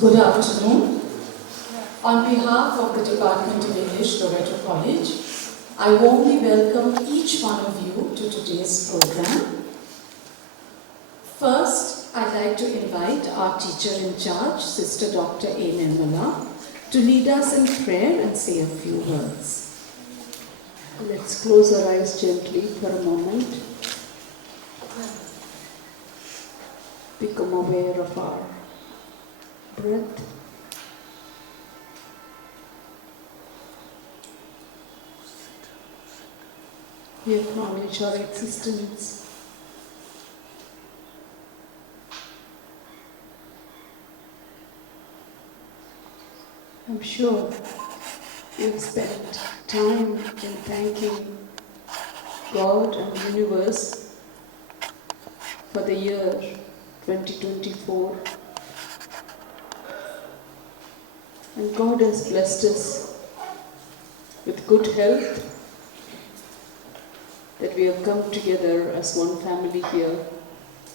Good afternoon. On behalf of the Department of English, Loreto College, I warmly welcome each one of you to today's program. First, I'd like to invite our teacher in charge, Sister Dr. Mehta, to lead us in prayer and say a few words. Let's close our eyes gently for a moment. Become aware of our breath. We acknowledge our existence. I'm sure you've spent time in thanking God and the universe for the year 2024. And God has blessed us with good health, that we have come together as one family here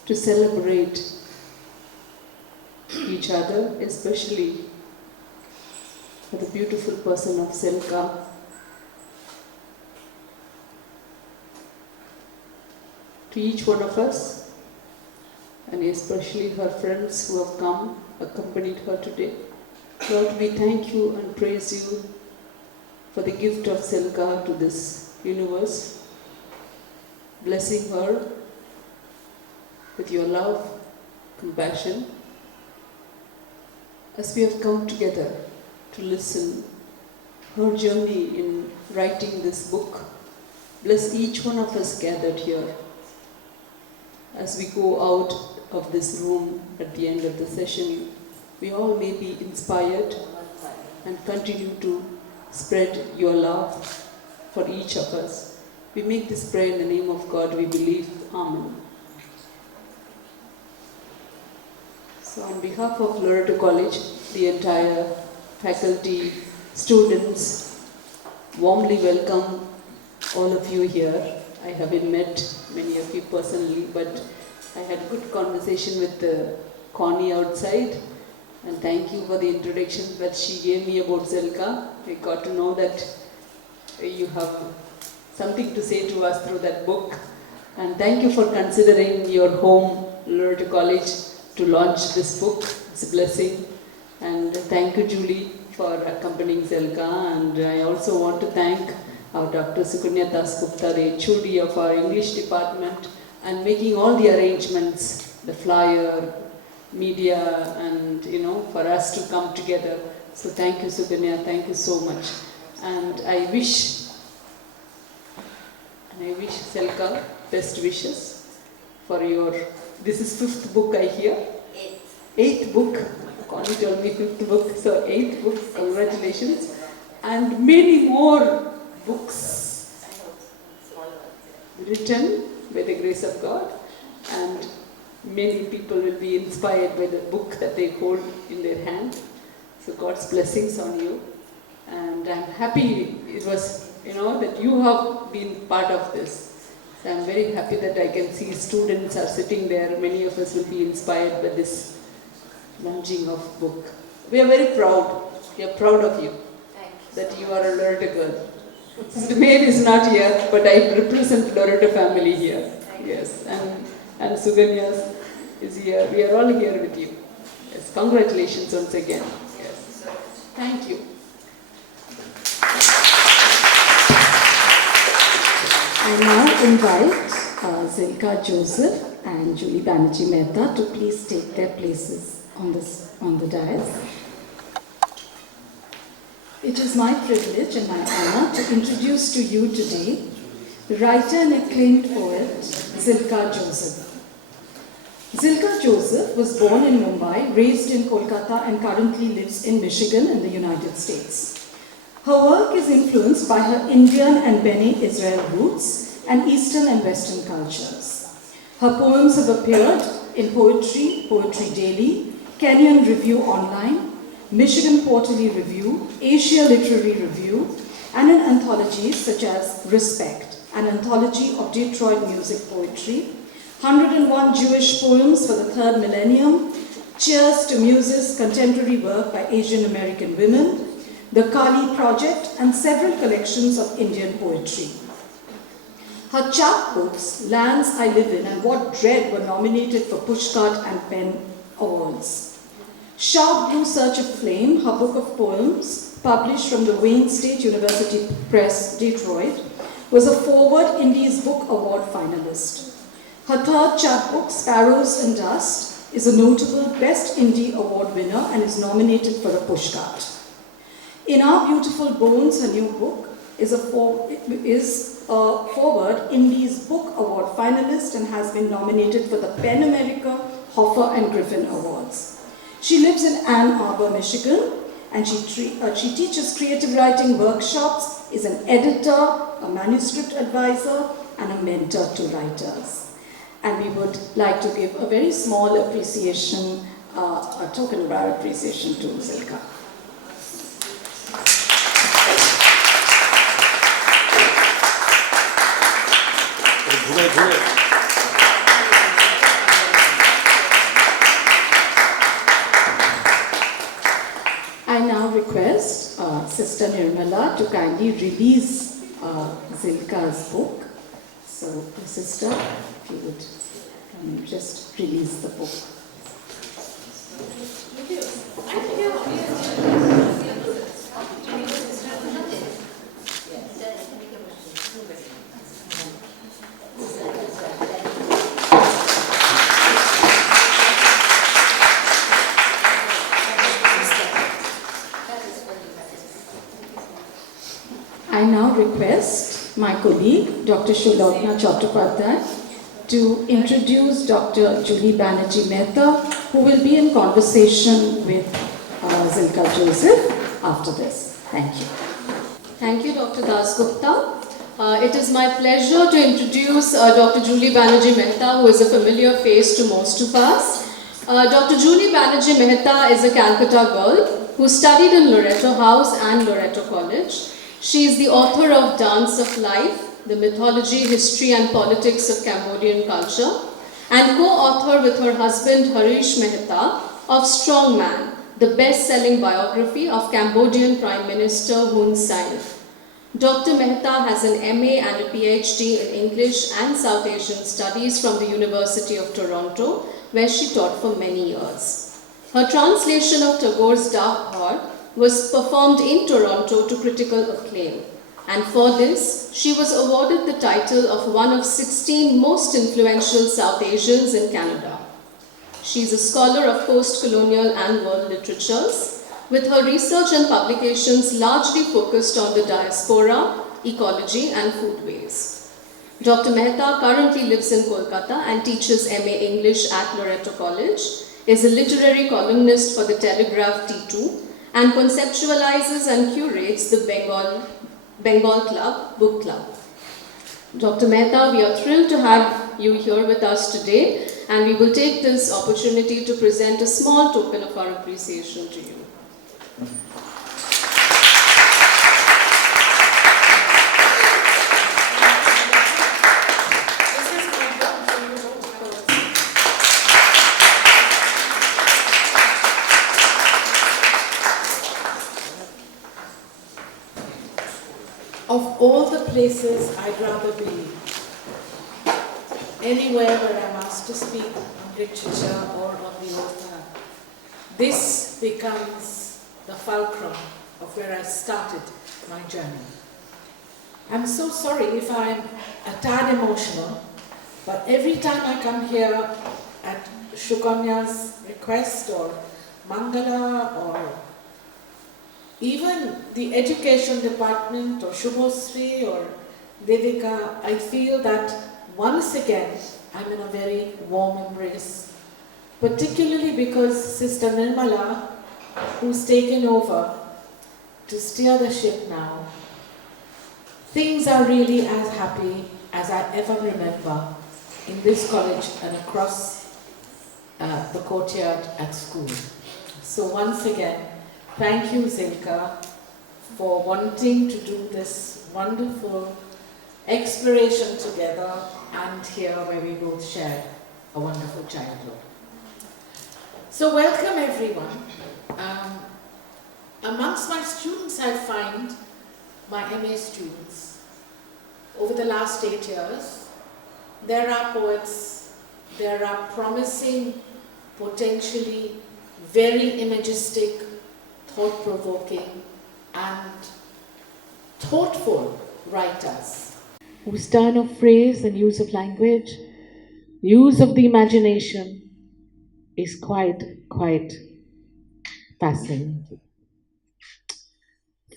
to celebrate each other, especially for the beautiful person of Zilka. To each one of us, and especially her friends who have come, accompanied her today. Lord, we thank you and praise you for the gift of Zilka to this universe, blessing her with your love, compassion, as we have come together to listen her journey in writing this book. Bless each one of us gathered here as we go out of this room at the end of the session. We all may be inspired and continue to spread your love for each of us. We make this prayer in the name of God, we believe. Amen. So on behalf of Loreto College, the entire faculty, students, warmly welcome all of you here. I haven't met many of you personally, but I had a good conversation with Connie outside. And thank you for the introduction that she gave me about Zilka. I got to know that you have something to say to us through that book. And thank you for considering your home, Loreto College, to launch this book. It's a blessing. And thank you, Julie, for accompanying Zilka. And I also want to thank our Dr. Gupta, the HOD of our English department, and making all the arrangements, the flyer, media, and for us to come together. So thank you, Sukanya, thank you so much. And I wish Zilka best wishes for your, this is 5th book I hear? 8th book. Connie told me 5th book, so 8th book, congratulations. And many more books written by the grace of God, and many people will be inspired by the book that they hold in their hand. So God's blessings on you. And I'm happy it was, that you have been part of this. So I'm very happy that I can see students are sitting there. Many of us will be inspired by this launching of book. We are very proud. We are proud of you. That you are a Loreto girl. Sister Maid is not here, but I represent Loreto family here. Yes, and Suganya is here. We are all here with you. Yes, congratulations once again. Yes. Thank you. I now invite Zilka Joseph and Julie Banerjee Mehta to please take their places on the dais. It is my privilege and my honor to introduce to you today the writer and acclaimed poet Zilka Joseph. Zilka Joseph was born in Mumbai, raised in Kolkata, and currently lives in Michigan in the United States. Her work is influenced by her Indian and Bene Israel roots and Eastern and Western cultures. Her poems have appeared in Poetry, Poetry Daily, Kenyan Review Online, Michigan Quarterly Review, Asia Literary Review, and in anthologies such as Respect, an anthology of Detroit music poetry, 101 Jewish Poems for the Third Millennium, Cheers to Muses, contemporary work by Asian American women, the Kali Project, and several collections of Indian poetry. Her chapbooks, Lands I Live In and What Dread, were nominated for Pushcart and Pen Awards. Sharp Blue Search of Flame, her book of poems, published from the Wayne State University Press, Detroit, was a Forward Indies Book Award finalist. Her third chapbook, Sparrows and Dust, is a notable Best Indie Award winner and is nominated for a Pushcart. In Our Beautiful Bones, her new book, is a Forward Indies Book Award finalist and has been nominated for the PEN America, Hoffer and Griffin Awards. She lives in Ann Arbor, Michigan, and she teaches creative writing workshops, is an editor, a manuscript advisor, and a mentor to writers. And we would like to give a very small appreciation, a token of our appreciation to Zilka. I now request Sister Nirmala to kindly release Zilka's book. So, Sister, if you would just release the book. I now request my colleague, Dr. Shalokna Chattopadhyay, to introduce Dr. Julie Banerjee Mehta, who will be in conversation with Zilka Joseph after this. Thank you. Thank you, Dr. Dasgupta. It is my pleasure to introduce Dr. Julie Banerjee Mehta, who is a familiar face to most of us. Dr. Julie Banerjee Mehta is a Calcutta girl who studied in Loreto House and Loreto College. She is the author of Dance of Life, The Mythology, History and Politics of Cambodian Culture, and co-author with her husband Harish Mehta of Strong Man, the best-selling biography of Cambodian Prime Minister Hun Sen. Dr. Mehta has an MA and a PhD in English and South Asian Studies from the University of Toronto, where she taught for many years. Her translation of Tagore's Dark Heart was performed in Toronto to critical acclaim, and for this, she was awarded the title of one of 16 most influential South Asians in Canada. She is a scholar of post-colonial and world literatures, with her research and publications largely focused on the diaspora, ecology, and foodways. Dr. Mehta currently lives in Kolkata and teaches MA English at Loreto College, is a literary columnist for the Telegraph T2, and conceptualizes and curates the Bengal Club Book Club. Dr. Mehta, we are thrilled to have you here with us today, and we will take this opportunity to present a small token of our appreciation to you. Of all the places I'd rather be, anywhere where I'm asked to speak on literature or on the author, this becomes the fulcrum of where I started my journey. I'm so sorry if I'm a tad emotional, but every time I come here at Shukanya's request or Mangala or even the education department or Shubhosri or Devika, I feel that once again I'm in a very warm embrace, particularly because Sister Nirmala, who's taken over to steer the ship now, things are really as happy as I ever remember in this college and across the courtyard at school. So once again, thank you, Zilka, for wanting to do this wonderful exploration together and here where we both shared a wonderful childhood. So welcome everyone. Amongst my students, I find my MA students. Over the last 8 years, there are poets, there are promising, potentially very imagistic, thought-provoking and thoughtful writers whose turn of phrase and use of language, use of the imagination is quite fascinating.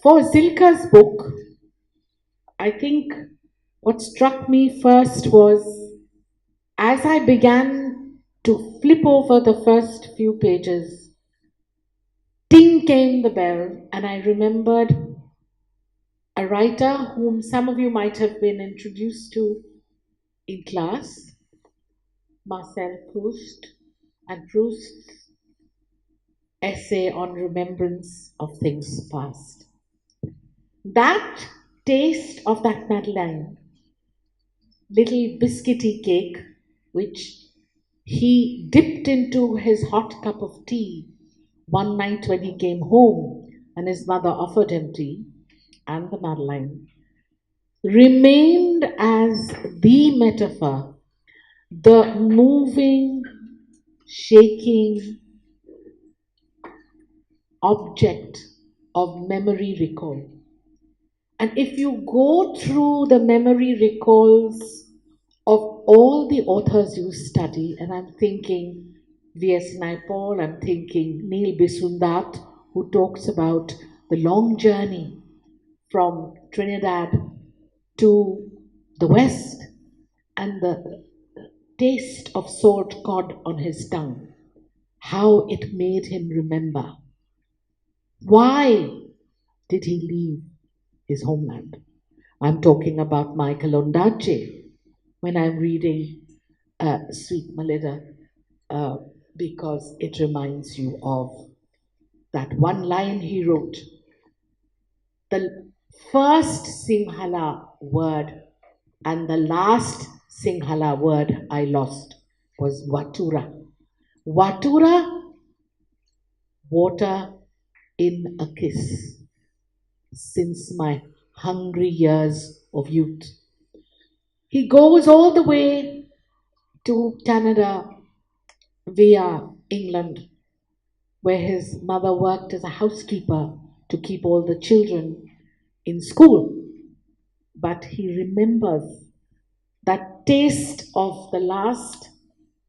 For Zilka's book, I think what struck me first was as I began to flip over the first few pages, ting came the bell, and I remembered a writer whom some of you might have been introduced to in class, Marcel Proust, and Proust's essay on remembrance of things past. That taste of that Madeleine, little biscuity cake, which he dipped into his hot cup of tea one night when he came home and his mother offered him tea and the Madeleine, remained as the metaphor, the moving, shaking object of memory recall. And if you go through the memory recalls of all the authors you study, and I'm thinking V.S. Naipaul, I'm thinking Neil Bisundat, who talks about the long journey from Trinidad to the West and the taste of salt cod on his tongue, how it made him remember. Why did he leave his homeland? I'm talking about Michael Ondaatje when I'm reading Sweet Melida, because it reminds you of that one line he wrote. The first Sinhala word and the last Sinhala word I lost was Vatura. Vatura, water in a kiss, since my hungry years of youth. He goes all the way to Canada via England, where his mother worked as a housekeeper to keep all the children in school. But he remembers that taste of the last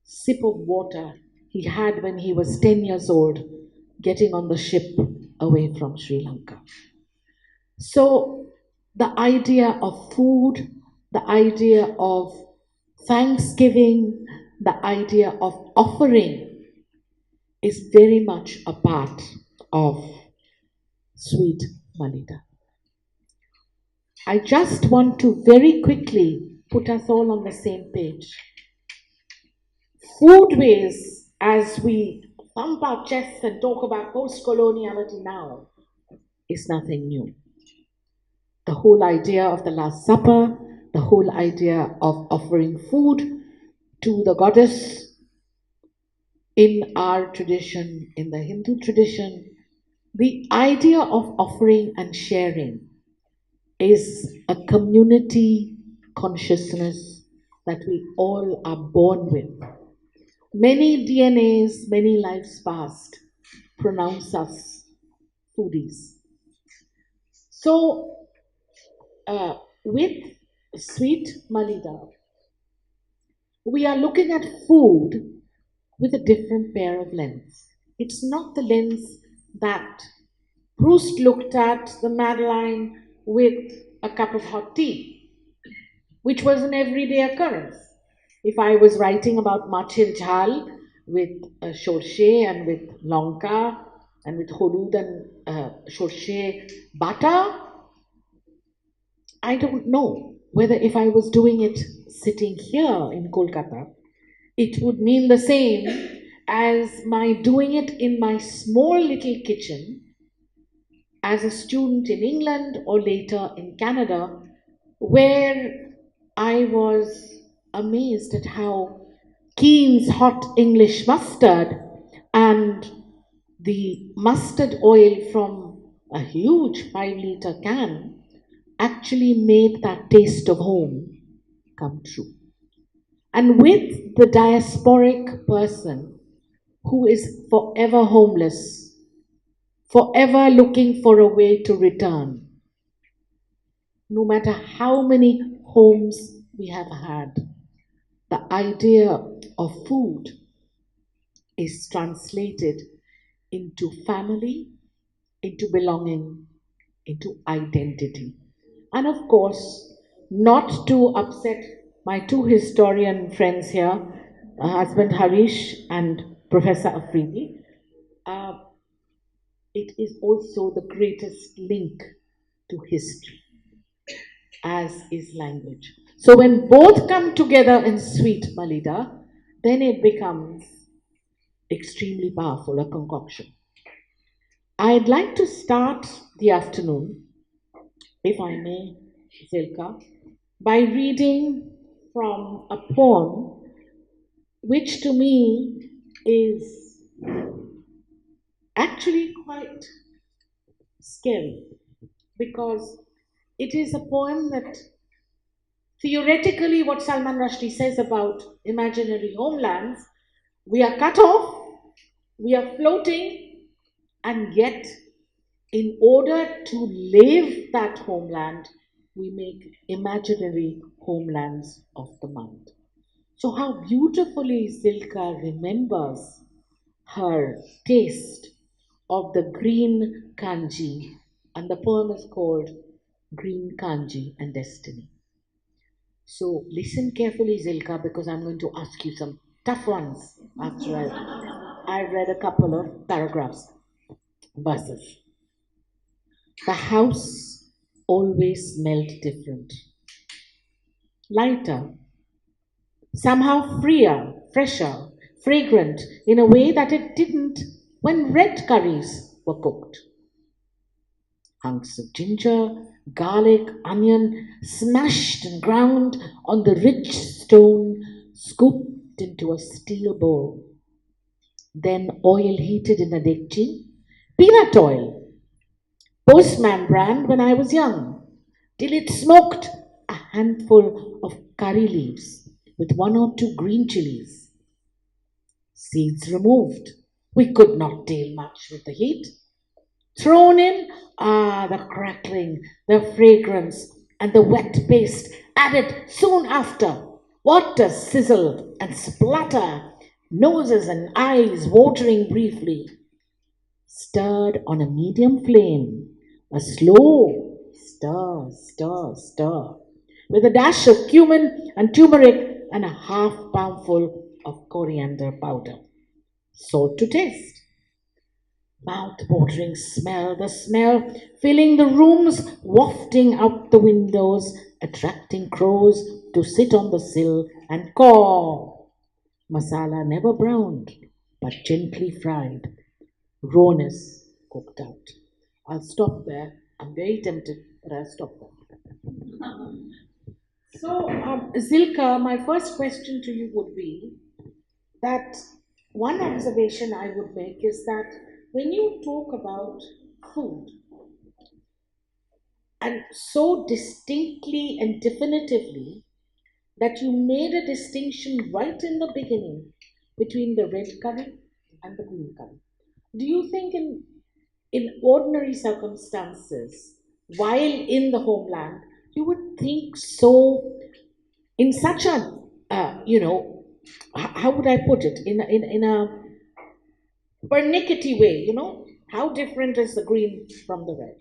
sip of water he had when he was 10 years old, getting on the ship away from Sri Lanka. So the idea of food, the idea of thanksgiving, the idea of offering is very much a part of Sweet Malita. I just want to very quickly put us all on the same page. Foodways, as we thump our chests and talk about post-coloniality now, is nothing new. The whole idea of the Last Supper, the whole idea of offering food to the goddess in our tradition, in the Hindu tradition, the idea of offering and sharing is a community consciousness that we all are born with. Many DNAs, many lives past, pronounce us foodies. So, with Sweet Malida, we are looking at food with a different pair of lens. It's not the lens that Proust looked at the Madeline with a cup of hot tea, which was an everyday occurrence. If I was writing about machir jhal with shorshe and with lonka and with holud and shorshe bata, I don't know whether if I was doing it sitting here in Kolkata, it would mean the same as my doing it in my small little kitchen as a student in England or later in Canada, where I was amazed at how Keen's hot English mustard and the mustard oil from a huge 5-liter can actually made that taste of home come true. And with the diasporic person who is forever homeless, forever looking for a way to return, no matter how many homes we have had, the idea of food is translated into family, into belonging, into identity. And of course, not to upset my two historian friends here, husband Harish and Professor Afridi, uh, it is also the greatest link to history, as is language. So when both come together in Sweet Malida, then it becomes extremely powerful, a concoction. I'd like to start the afternoon, if I may, Zilka, by reading from a poem which to me is actually quite scary because it is a poem that theoretically what Salman Rushdie says about imaginary homelands, we are cut off, we are floating, and yet in order to live that homeland, we make imaginary homelands of the mind. So, how beautifully Zilka remembers her taste of the green kanji, and the poem is called Green Kanji and Destiny. So, listen carefully, Zilka, because I'm going to ask you some tough ones after I've read a couple of paragraphs, verses. The house always smelled different, lighter, somehow freer, fresher, fragrant in a way that it didn't when red curries were cooked. Hunks of ginger, garlic, onion smashed and ground on the rich stone, scooped into a steel bowl. Then oil heated in a dekchi, peanut oil, Postman brand when I was young, till it smoked a handful of curry leaves with 1 or 2 green chilies. Seeds removed. We could not deal much with the heat. Thrown in, the crackling, the fragrance, and the wet paste added soon after. What a sizzle and splatter! Noses and eyes watering briefly. Stirred on a medium flame, a slow stir, stir, stir, with a dash of cumin and turmeric and a half poundful of coriander powder. Salt to taste. Mouth-watering smell, the smell filling the rooms, wafting out the windows, attracting crows to sit on the sill and caw. Masala never browned, but gently fried. Rawness cooked out. I'll stop there. I'm very tempted, but I'll stop there. So, Zilka, my first question to you would be that one observation I would make is that when you talk about food, and so distinctly and definitively that you made a distinction right in the beginning between the red curry and the green curry. do you think in ordinary circumstances, while in the homeland, you would think so in such a, how would I put it, in a pernickety way, how different is the green from the red?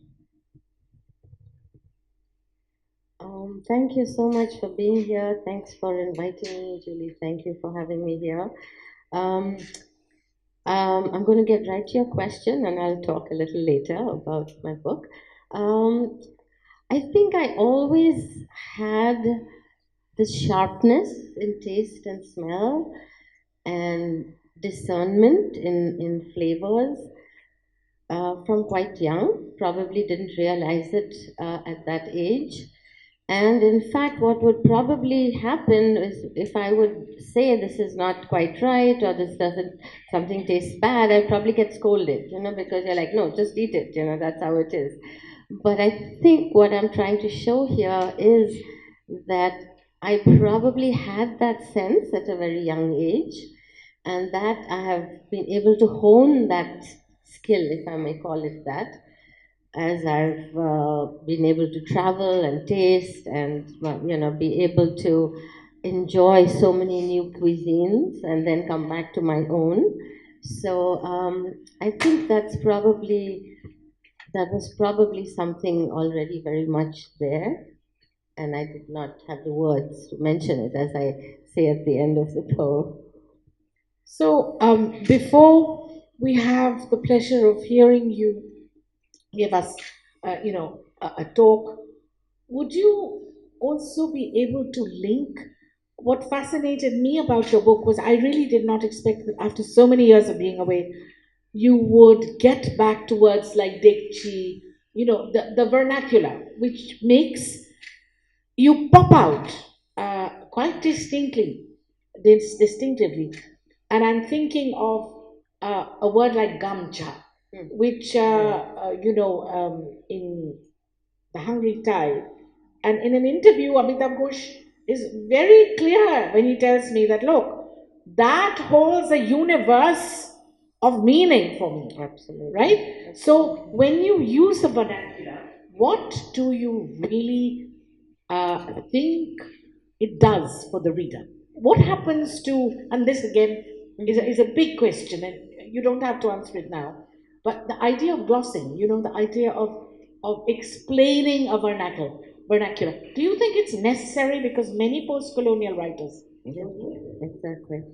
Thank you so much for being here. Thanks for inviting me, Julie. Thank you for having me here. Um, I'm going to get right to your question and I'll talk a little later about my book. Um, I think I always had this sharpness in taste and smell and discernment in flavors from quite young. Probably didn't realize it at that age. And in fact, what would probably happen is if I would say this is not quite right or this doesn't, something tastes bad, I'd probably get scolded, because you're like, no, just eat it, that's how it is. But I think what I'm trying to show here is that I probably had that sense at a very young age, and that I have been able to hone that skill, if I may call it that, as I've been able to travel and taste and be able to enjoy so many new cuisines and then come back to my own. So I think that was probably something already very much there, and I did not have the words to mention it as I say at the end of the poem. So, before we have the pleasure of hearing you give us, a talk, would you also be able to link? What fascinated me about your book was I really did not expect that after so many years of being away, you would get back to words like dekchi, the vernacular, which makes you pop out quite distinctively. And I'm thinking of a word like gamcha, which, in The Hungry Tide. And in an interview, Amitabh Ghosh is very clear when he tells me that, look, that holds a universe of meaning for me. Absolutely. Right? Absolutely. So when you use the vernacular, what do you really think it does for the reader? What happens to, and this again is a big question, and you don't have to answer it now, but the idea of glossing, the idea of explaining a vernacular. Do you think it's necessary? Because many post-colonial writers. Exactly.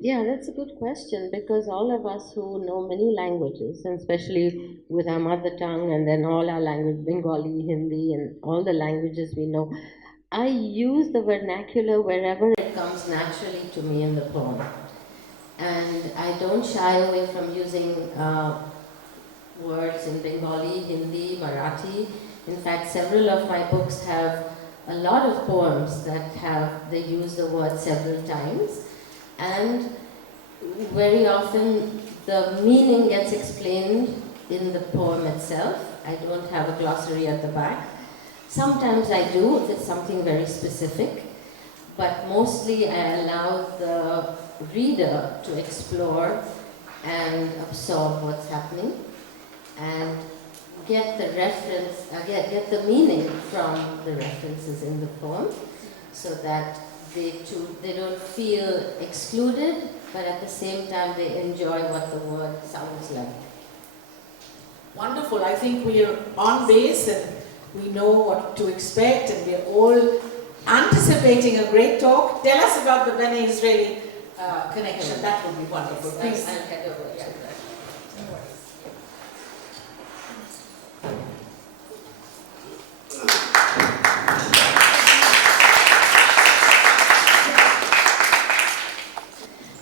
Yeah, that's a good question because all of us who know many languages, and especially with our mother tongue and then all our language, Bengali, Hindi, and all the languages we know, I use the vernacular wherever it comes naturally to me in the poem. And I don't shy away from using words in Bengali, Hindi, Marathi. In fact, several of my books have a lot of poems that they use the word several times, and very often the meaning gets explained in the poem itself. I don't have a glossary at the back. Sometimes I do if it's something very specific, but mostly I allow the reader to explore and absorb what's happening and get the reference, get the meaning from the references in the poem, so that they don't feel excluded, but at the same time they enjoy what the word sounds like. Wonderful. I think we are on base and we know what to expect, and we're all anticipating a great talk. Tell us about the Bene-Israeli connection. That would be wonderful. Please. I'll head over to that. No worries.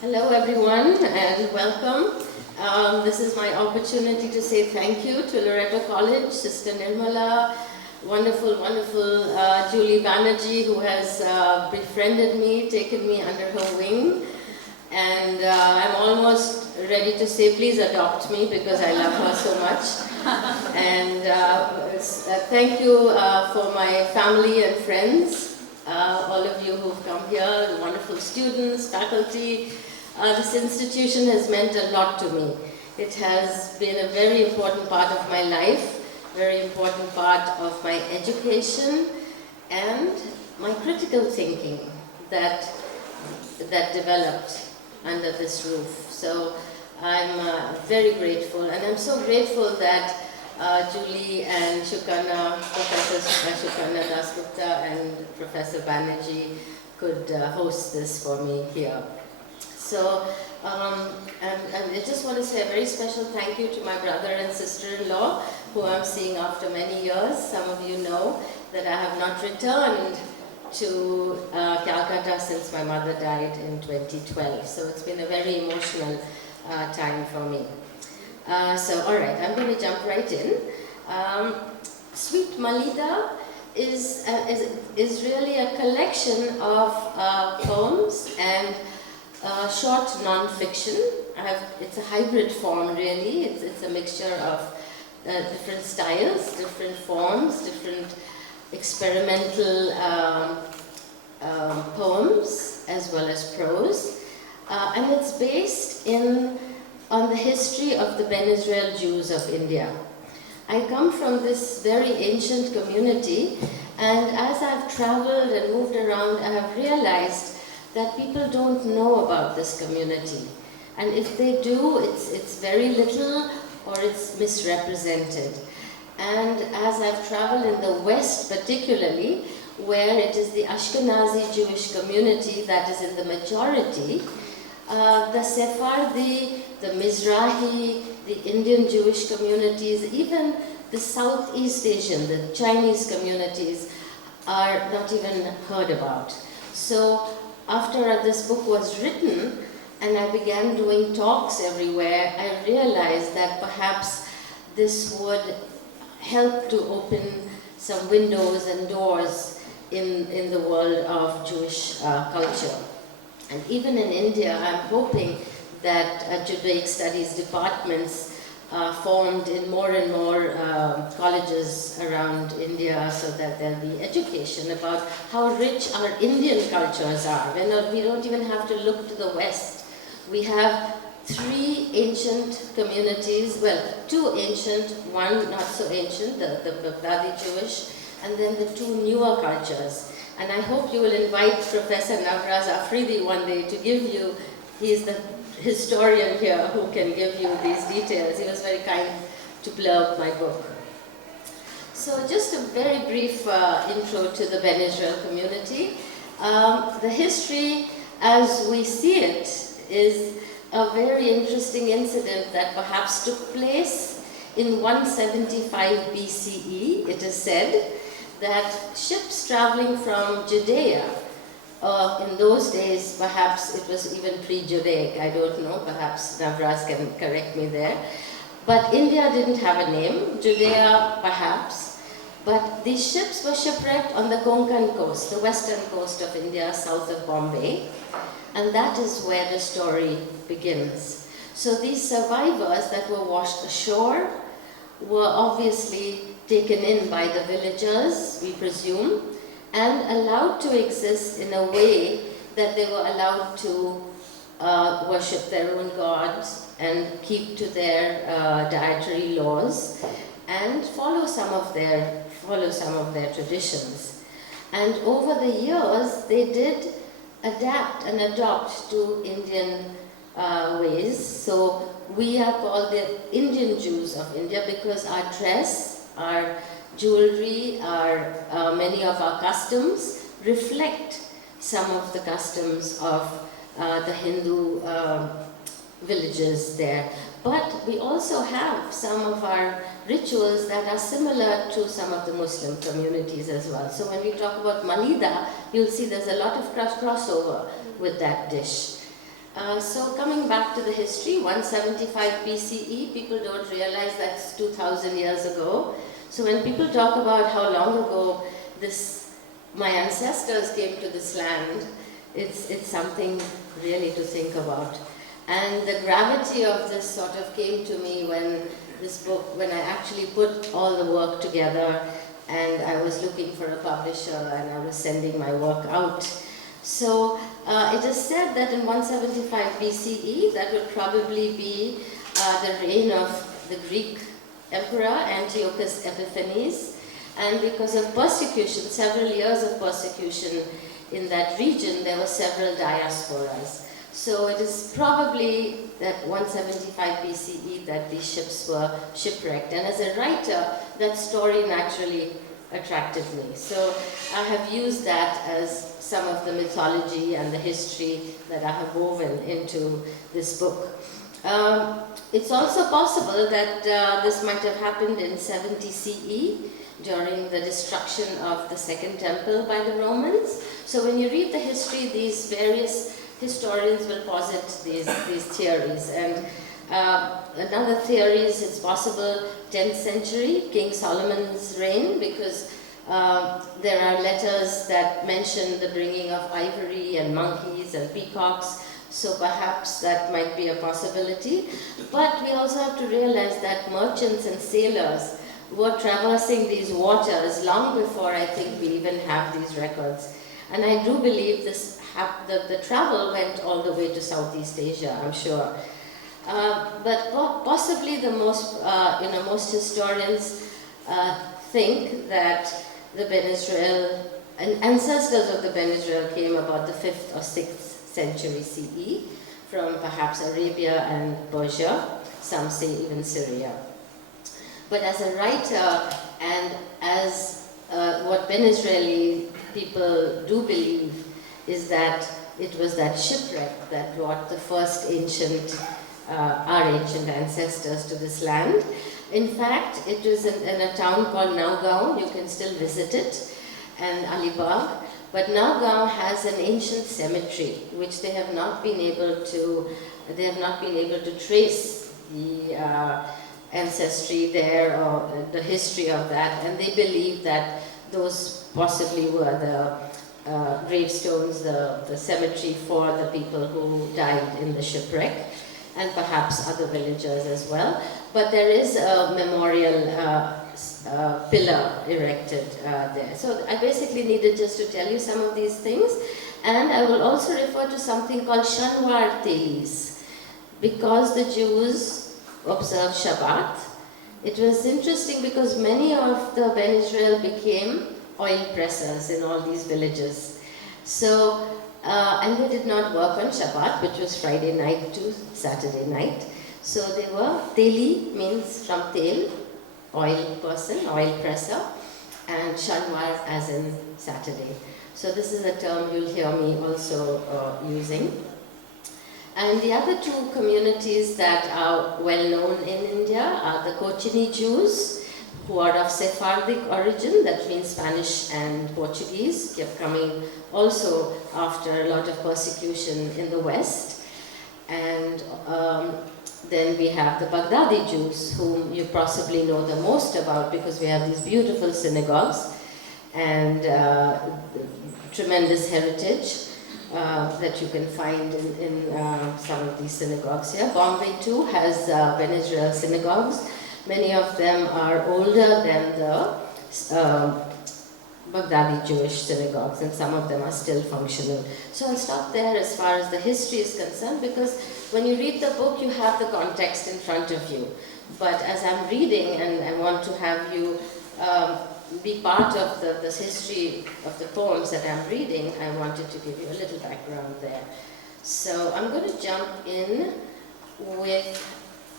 Hello everyone and welcome. This is my opportunity to say thank you to Loreto College, Sister Nirmala, wonderful Julie Banerjee, who has befriended me, taken me under her wing, and I'm almost ready to say please adopt me because I love her so much. And thank you for my family and friends, all of you who've come here, the wonderful students, faculty. This institution has meant a lot to me. It has been a very important part of my life, very important part of my education and my critical thinking that developed under this roof. So I'm very grateful, and I'm so grateful that Julie and Shukana, Professor Shukana Dasgupta and Professor Banerjee could host this for me here. So, and I just want to say a very special thank you to my brother and sister-in-law, who I'm seeing after many years. Some of you know that I have not returned to Kolkata since my mother died in 2012. So it's been a very emotional time for me. So, all right, I'm going to jump right in. Sweet Malida is really a collection of poems and short non-fiction. It's a hybrid form, really. It's a mixture of different styles, different forms, different experimental poems as well as prose. And it's based on the history of the Ben Israel Jews of India. I come from this very ancient community, and as I've traveled and moved around, I have realized that people don't know about this community. And if they do, it's very little or it's misrepresented. And as I've traveled in the West particularly, where it is the Ashkenazi Jewish community that is in the majority, the Sephardi, the Mizrahi, the Indian Jewish communities, even the Southeast Asian, the Chinese communities are not even heard about. So after this book was written and I began doing talks everywhere, I realized that perhaps this would help to open some windows and doors in the world of Jewish culture. And even in India, I'm hoping that Judaic studies departments formed in more and more colleges around India, so that there'll be education about how rich our Indian cultures are. We don't even have to look to the West. We have 3 ancient communities, well, 2 ancient, 1 not so ancient, the Baghdadi Jewish, and then the 2 newer cultures. And I hope you will invite Professor Navraz Afridi one day to give you, he's the historian here who can give you these details. He was very kind to blurb my book. So just a very brief intro to the Ben Israel community. The history as we see it is a very interesting incident that perhaps took place in 175 BCE. It is said that ships traveling from Judea, in those days, perhaps it was even pre-Judaic, I don't know, perhaps Navraz can correct me there. But India didn't have a name, Judea perhaps, but these ships were shipwrecked on the Konkan coast, the western coast of India, south of Bombay, and that is where the story begins. So these survivors that were washed ashore were obviously taken in by the villagers, we presume, and allowed to exist in a way that they were allowed to worship their own gods and keep to their dietary laws and follow some of their traditions. And over the years, they did adapt and adopt to Indian ways. So we are called the Indian Jews of India because our dress, our jewelry, many of our customs reflect some of the customs of the Hindu villages there. But we also have some of our rituals that are similar to some of the Muslim communities as well. So when we talk about Malida, you'll see there's a lot of crossover with that dish. So coming back to the history, 175 BCE, people don't realize that's 2,000 years ago. So when people talk about how long ago my ancestors came to this land, it's something really to think about. And the gravity of this sort of came to me when I actually put all the work together and I was looking for a publisher and I was sending my work out. So it is said that in 175 BCE, that would probably be the reign of the Greek emperor Antiochus Epiphanes, and because of persecution, several years of persecution in that region, there were several diasporas. So it is probably that 175 BCE that these ships were shipwrecked. And as a writer, that story naturally attracted me. So I have used that as some of the mythology and the history that I have woven into this book. It's also possible that this might have happened in 70 CE during the destruction of the Second Temple by the Romans. So when you read the history, these various historians will posit these theories. And another theory is it's possible 10th century, King Solomon's reign, because there are letters that mention the bringing of ivory and monkeys and peacocks. So perhaps that might be a possibility. But we also have to realize that merchants and sailors were traversing these waters long before I think we even have these records. And I do believe the travel went all the way to Southeast Asia, I'm sure. But possibly the most historians think that the Ben Israel, and ancestors of the Ben Israel came about the 5th or 6th century CE from perhaps Arabia and Persia, some say even Syria. But as a writer and as what Ben Israeli people do believe is that it was that shipwreck that brought the first our ancient ancestors to this land. In fact, it was in a town called Naugaon. You can still visit it, and Alibag. But Naugaon has an ancient cemetery, which they have not been able to trace the ancestry there or the history of that, and they believe that those possibly were the gravestones, the cemetery for the people who died in the shipwreck, and perhaps other villagers as well. But there is a memorial pillar erected there. So I basically needed just to tell you some of these things, and I will also refer to something called Shanwar Telis, because the Jews observe Shabbat. It was interesting because many of the Ben Israel became oil pressers in all these villages. So, and they did not work on Shabbat, which was Friday night to Saturday night. So they were, Teli means from Tel, oil person, oil presser, and Shanwar as in Saturday. So this is a term you'll hear me also using. And the other two communities that are well known in India are the Kochini Jews, who are of Sephardic origin, that means Spanish and Portuguese, kept coming also after a lot of persecution in the West. And then we have the Baghdadi Jews, whom you possibly know the most about because we have these beautiful synagogues and tremendous heritage that you can find in some of these synagogues here. Bombay too has Ben Israel synagogues. Many of them are older than the Baghdadi Jewish synagogues, and some of them are still functional. So I'll stop there as far as the history is concerned, because when you read the book, you have the context in front of you. But as I'm reading, and I want to have you be part of this history of the poems that I'm reading, I wanted to give you a little background there. So I'm going to jump in with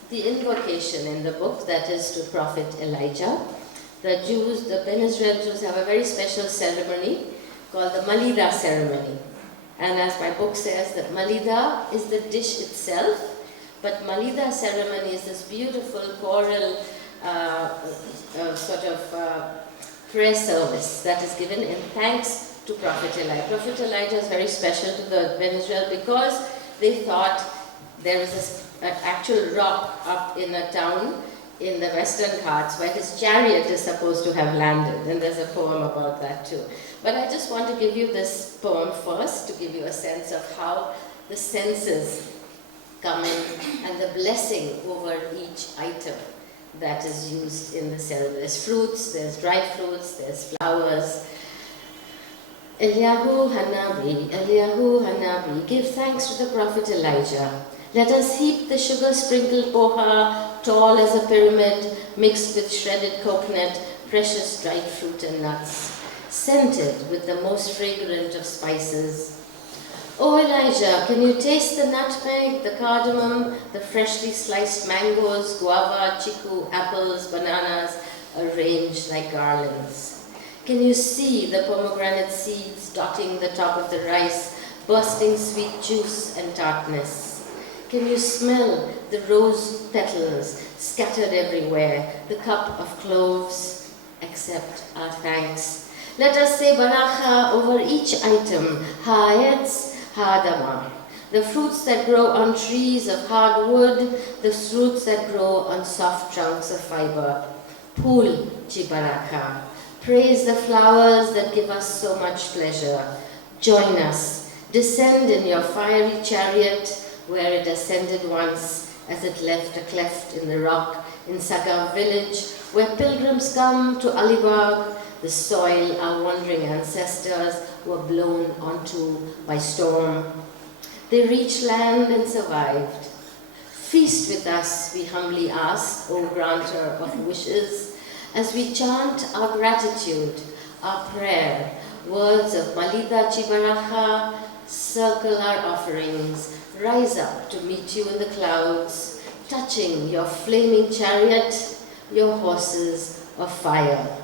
the invocation in the book, that is to Prophet Elijah. The Jews, the Ben Israel Jews, have a very special ceremony called the Malida ceremony. And as my book says, that Malida is the dish itself, but Malida ceremony is this beautiful choral prayer service that is given in thanks to Prophet Elijah. Prophet Elijah is very special to the Ben Israel because they thought there was an actual rock up in a town in the Western Ghats where his chariot is supposed to have landed, and there's a poem about that too. But I just want to give you this poem first to give you a sense of how the senses come in and the blessing over each item that is used in the ceremony. There's fruits, there's dried fruits, there's flowers. Eliyahu Hanabi, give thanks to the Prophet Elijah. Let us heap the sugar-sprinkled poha, tall as a pyramid, mixed with shredded coconut, precious dried fruit and nuts, scented with the most fragrant of spices. Oh Elijah, can you taste the nutmeg, the cardamom, the freshly sliced mangoes, guava, chiku, apples, bananas, arranged like garlands? Can you see the pomegranate seeds dotting the top of the rice, bursting sweet juice and tartness? Can you smell the rose petals scattered everywhere, the cup of cloves? Accept our thanks. Let us say baracha over each item, ha'etz, ha'adama. The fruits that grow on trees of hard wood, the fruits that grow on soft trunks of fiber. Pul chibaraka. Praise the flowers that give us so much pleasure. Join us. Descend in your fiery chariot, where it ascended once, as it left a cleft in the rock in Sagav village, where pilgrims come to Alibag, the soil our wandering ancestors were blown onto by storm. They reached land and survived. Feast with us, we humbly ask, O granter of wishes, as we chant our gratitude, our prayer, words of Malida Chibaracha, circle our offerings, rise up to meet you in the clouds, touching your flaming chariot, your horses of fire.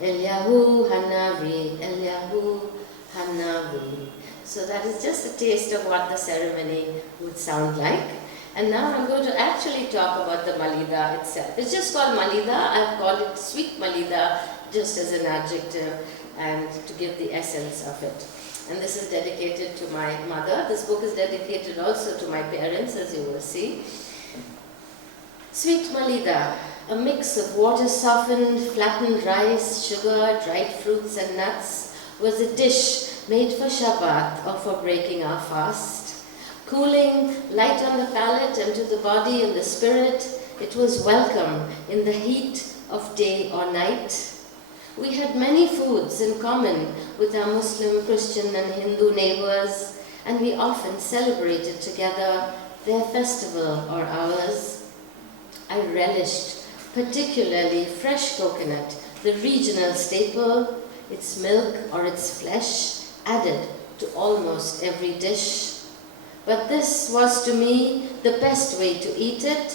Eliyahu Hanavi, Eliyahu Hanavi. So that is just a taste of what the ceremony would sound like. And now I'm going to actually talk about the Malida itself. It's just called Malida. I've called it sweet Malida just as an adjective and to give the essence of it. And this is dedicated to my mother. This book is dedicated also to my parents, as you will see. Sweet Malida, a mix of water-softened, flattened rice, sugar, dried fruits and nuts, was a dish made for Shabbat or for breaking our fast. Cooling, light on the palate and to the body and the spirit, it was welcome in the heat of day or night. We had many foods in common with our Muslim, Christian and Hindu neighbors, and we often celebrated together their festival or ours. I relished particularly fresh coconut, the regional staple, its milk or its flesh added to almost every dish. But this was to me the best way to eat it,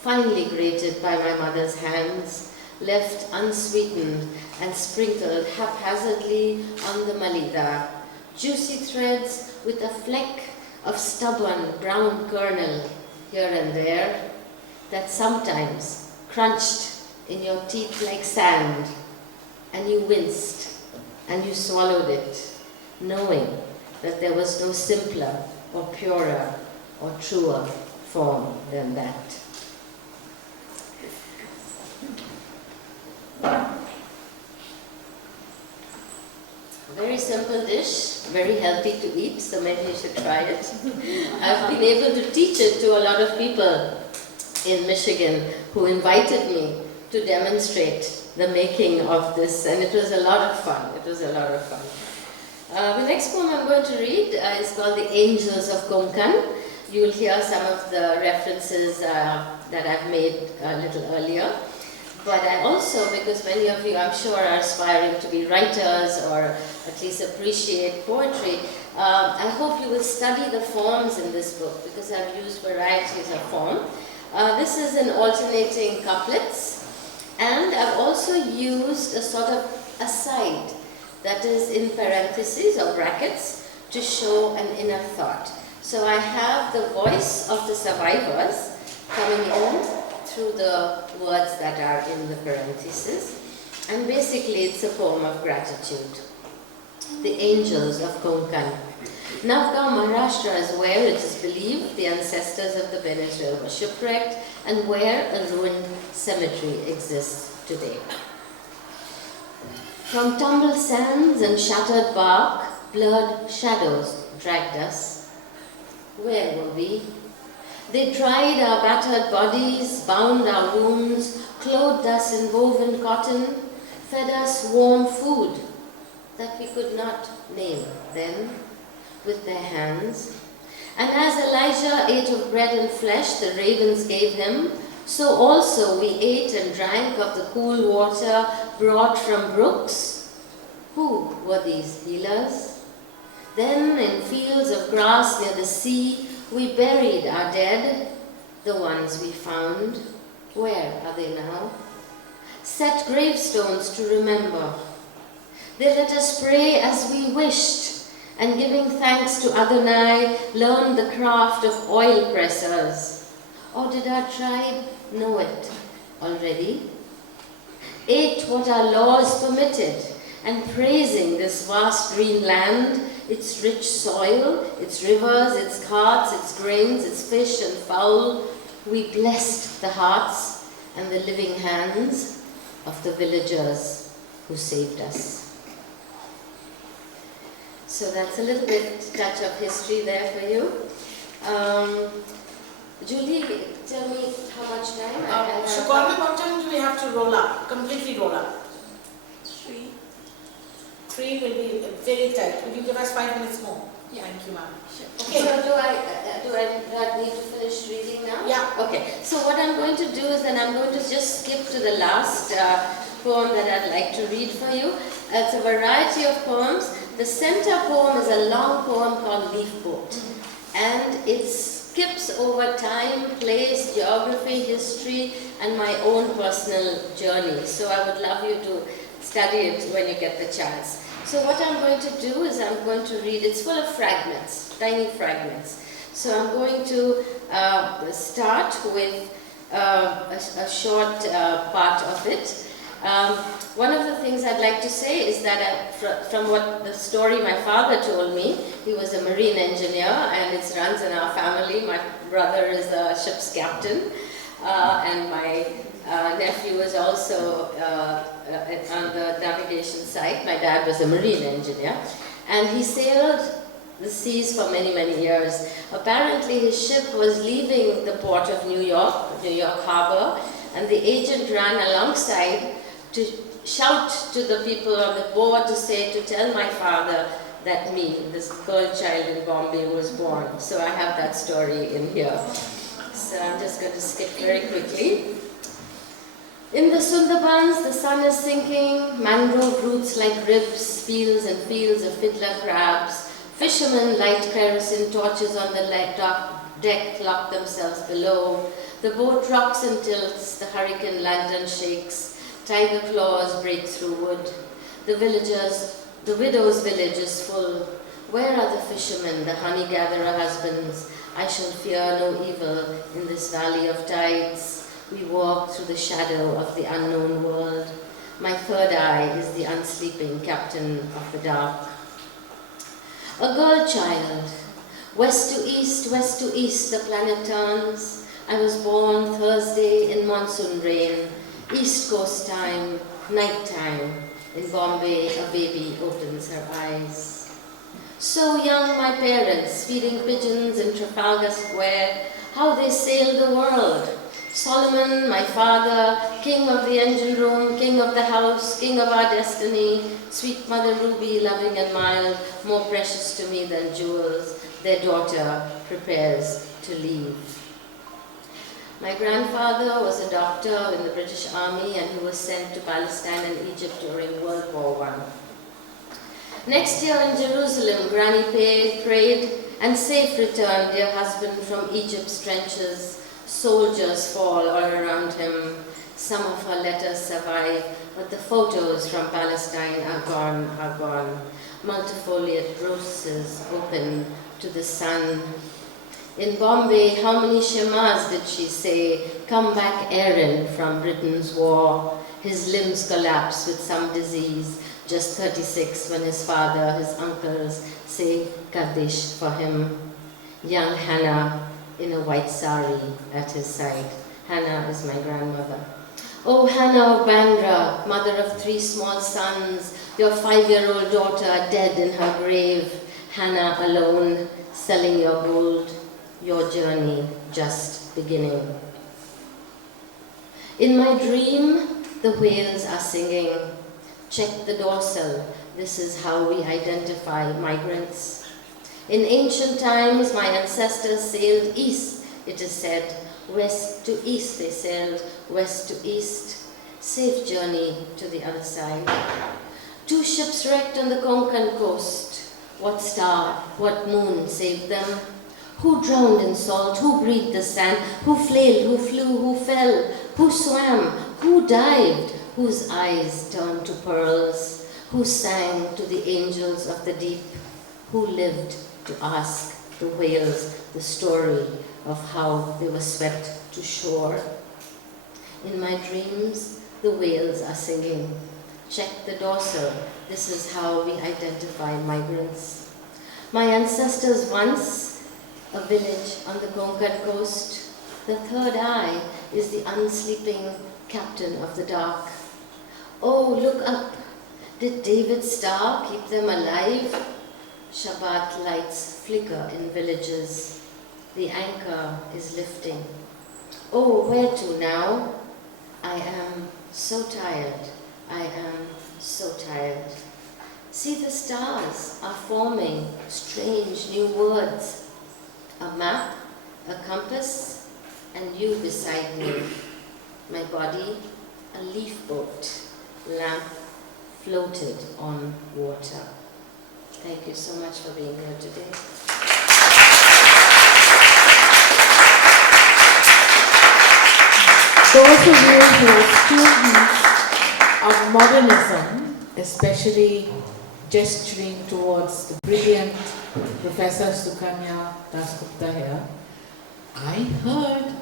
finely grated by my mother's hands, left unsweetened and sprinkled haphazardly on the Malida, juicy threads with a fleck of stubborn brown kernel here and there that sometimes crunched in your teeth like sand, and you winced and you swallowed it, knowing that there was no simpler or purer or truer form than that. Very simple dish, very healthy to eat, so maybe you should try it. I've been able to teach it to a lot of people in Michigan who invited me to demonstrate the making of this, and it was a lot of fun. It was a lot of fun. The next poem I'm going to read is called The Angels of Konkan. You will hear some of the references that I've made a little earlier. But I also, because many of you I'm sure are aspiring to be writers or at least appreciate poetry, I hope you will study the forms in this book because I've used varieties of form. This is in alternating couplets, and I've also used a sort of aside that is in parentheses or brackets to show an inner thought. So I have the voice of the survivors coming in through the words that are in the parentheses, and basically it's a poem of gratitude. The Angels of Konkan. Navgaon, Maharashtra is where it is believed the ancestors of the Ben Israel were shipwrecked and where a ruined cemetery exists today. From tumbled sands and shattered bark, blurred shadows dragged us. Where were we? They dried our battered bodies, bound our wounds, clothed us in woven cotton, fed us warm food that we could not name then with their hands. And as Elijah ate of bread and flesh the ravens gave him, so also we ate and drank of the cool water brought from brooks. Who were these healers? Then in fields of grass near the sea, we buried our dead, the ones we found. Where are they now? Set gravestones to remember. They let us pray as we wished, and giving thanks to Adonai, learned the craft of oil pressers. Or did our tribe know it already? Ate what our laws permitted, and praising this vast green land, its rich soil, its rivers, its carts, its grains, its fish and fowl, we blessed the hearts and the living hands of the villagers who saved us. So that's a little bit touch of history there for you. Julie, tell me how much time Shukar, what time do we have to roll up? Completely roll up? 3 will be very tight. Will you give us 5 minutes more? Yeah. Thank you, ma'am. Sure. Okay. So do I need to finish reading now? Yeah. Okay. So what I'm going to do is then I'm going to just skip to the last poem that I'd like to read for you. It's a variety of poems. The center poem is a long poem called Leaf Boat. And it skips over time, place, geography, history, and my own personal journey. So I would love you to study it when you get the chance. So what I'm going to do is I'm going to read, it's full of fragments, tiny fragments. So I'm going to start with a short part of it. One of the things I'd like to say is that from what the story my father told me, he was a marine engineer and it runs in our family. My brother is a ship's captain and my nephew is also on the navigation side. My dad was a marine engineer and he sailed the seas for many, many years. Apparently his ship was leaving the port of New York Harbor, and the agent ran alongside to shout to the people on the board to tell my father that me, this girl child in Bombay, was born. So I have that story in here. So I'm just going to skip very quickly. In the Sundarbans, the sun is sinking, mangrove roots like ribs, fields and fields of fiddler crabs. Fishermen light kerosene torches on the deck, lock themselves below. The boat rocks and tilts, the hurricane lantern shakes, tiger claws break through wood. The widow's village is full. Where are the fishermen, the honey-gatherer husbands? I shall fear no evil in this valley of tides. We walk through the shadow of the unknown world. My third eye is the unsleeping captain of the dark. A girl child. West to east, the planet turns. I was born Thursday in monsoon rain. East Coast time, night time. In Bombay, a baby opens her eyes. So young, my parents, feeding pigeons in Trafalgar Square, how they sailed the world. Solomon, my father, king of the engine room, king of the house, king of our destiny, sweet mother Ruby, loving and mild, more precious to me than jewels, their daughter prepares to leave. My grandfather was a doctor in the British Army and he was sent to Palestine and Egypt during World War I. Next year in Jerusalem, Granny prayed, and safe returned dear husband from Egypt's trenches. Soldiers fall all around him. Some of her letters survive, but the photos from Palestine are gone. Multifoliate roses open to the sun. In Bombay, how many Shemas did she say, come back Aaron from Britain's war? His limbs collapse with some disease, just 36 when his father, his uncles say Kaddish for him. Young Hannah in a white sari at his side. Hannah is my grandmother. Oh, Hannah of Bandra, mother of 3 small sons, your 5-year-old daughter dead in her grave. Hannah alone, selling your gold, your journey just beginning. In my dream, the whales are singing. Check the dorsal, this is how we identify migrants. In ancient times, my ancestors sailed east, it is said. West to east they sailed, west to east. Safe journey to the other side. 2 ships wrecked on the Konkan coast. What star, what moon saved them? Who drowned in salt? Who breathed the sand? Who flailed? Who flew? Who fell? Who swam? Who dived? Whose eyes turned to pearls? Who sang to the angels of the deep? Who lived to ask the whales the story of how they were swept to shore? In my dreams, the whales are singing. Check the dorsal. This is how we identify migrants. My ancestors once, a village on the Konkan coast. The third eye is the unsleeping captain of the dark. Oh, look up. Did David's star keep them alive? Shabbat lights flicker in villages. The anchor is lifting. Oh, where to now? I am so tired. I am so tired. See, the stars are forming strange new words. A map, a compass, and you beside me. My body, a leaf boat, lamp floated on water. Thank you so much for being here today. Those of you who are students of modernism, especially gesturing towards the brilliant Professor Sukanya Dasgupta here, I heard